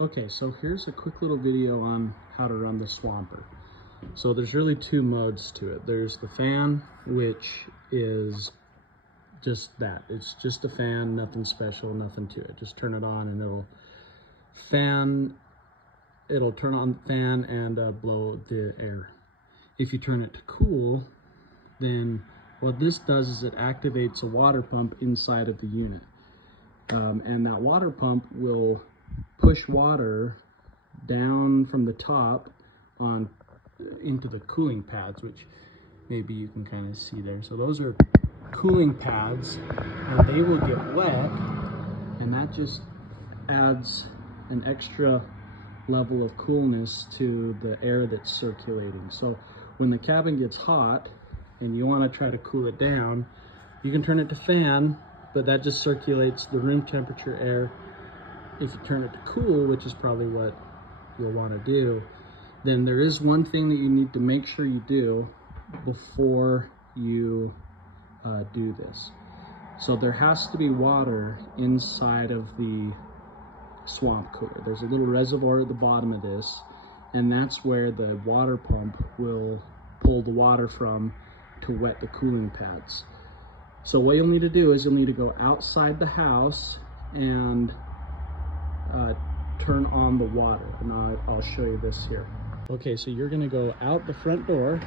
Okay, so here's a quick little video on how to run the swamper. So there's really two modes to it. There's the fan, which is just that. It's just a fan, nothing special, nothing to it. Just turn it on and it'll turn on the fan and blow the air. If you turn it to cool, then what this does is it activates a water pump inside of the unit. And that water pump will push water down from the top on into the cooling pads, which maybe you can kind of see there. So those are cooling pads, and they will get wet, and that just adds an extra level of coolness to the air that's circulating. So when the cabin gets hot and you want to try to cool it down, you can turn it to fan, but that just circulates the room temperature air. If you turn it to cool, which is probably what you'll want to do, then there is one thing that you need to make sure you do before you do this. So there has to be water inside of the swamp cooler. There's a little reservoir at the bottom of this, and that's where the water pump will pull the water from to wet the cooling pads. So what you'll need to do is you'll need to go outside the house and turn on the water, and I'll show you this here. Okay, so you're gonna go out the front door,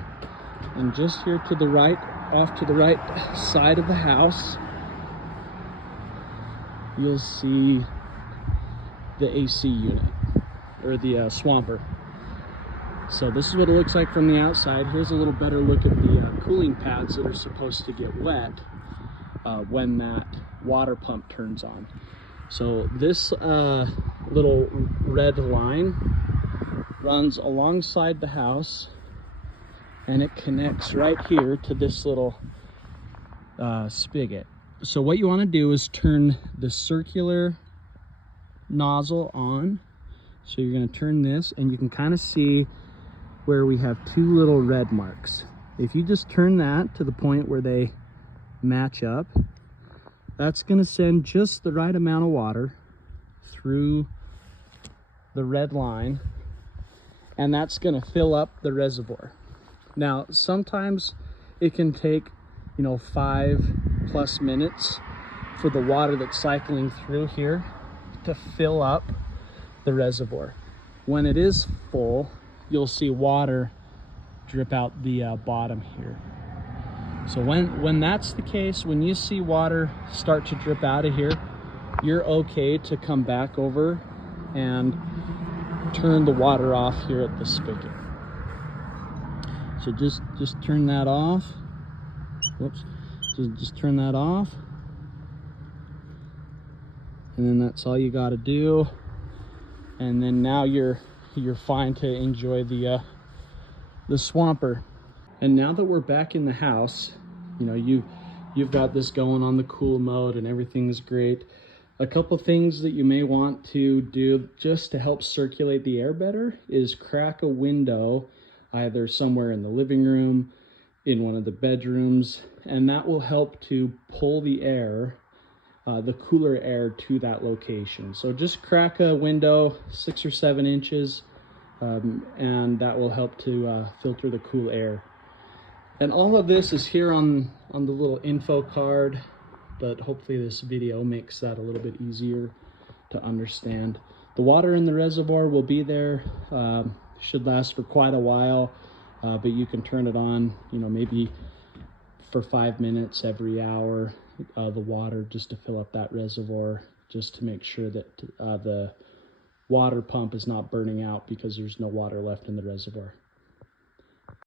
and just here to the right, off to the right side of the house, you'll see the AC unit, or the swamper. So this is what it looks like from the outside. Here's a little better look at the cooling pads that are supposed to get wet when that water pump turns on. So this little red line runs alongside the house, and it connects right here to this little spigot. So what you want to do is turn the circular nozzle on. So you're going to turn this, and you can kind of see where we have two little red marks. If you just turn that to the point where they match up, that's going to send just the right amount of water through the red line, and that's going to fill up the reservoir. Now, sometimes it can take, 5+ minutes for the water that's cycling through here to fill up the reservoir. When it is full, you'll see water drip out the bottom here. So when that's the case, when you see water start to drip out of here, you're okay to come back over and turn the water off here at the spigot. So just turn that off. Whoops. Just turn that off. And then that's all you got to do. And then now you're fine to enjoy the swamper. And now that we're back in the house, you've got this going on the cool mode and everything's great. A couple things that you may want to do just to help circulate the air better is crack a window either somewhere in the living room, in one of the bedrooms, and that will help to pull the air, the cooler air, to that location. So just crack a window 6 or 7 inches, and that will help to filter the cool air. And all of this is here on the little info card, but hopefully this video makes that a little bit easier to understand. The water in the reservoir will be there, should last for quite a while, but you can turn it on, maybe for 5 minutes every hour, the water, just to fill up that reservoir, just to make sure that the water pump is not burning out because there's no water left in the reservoir.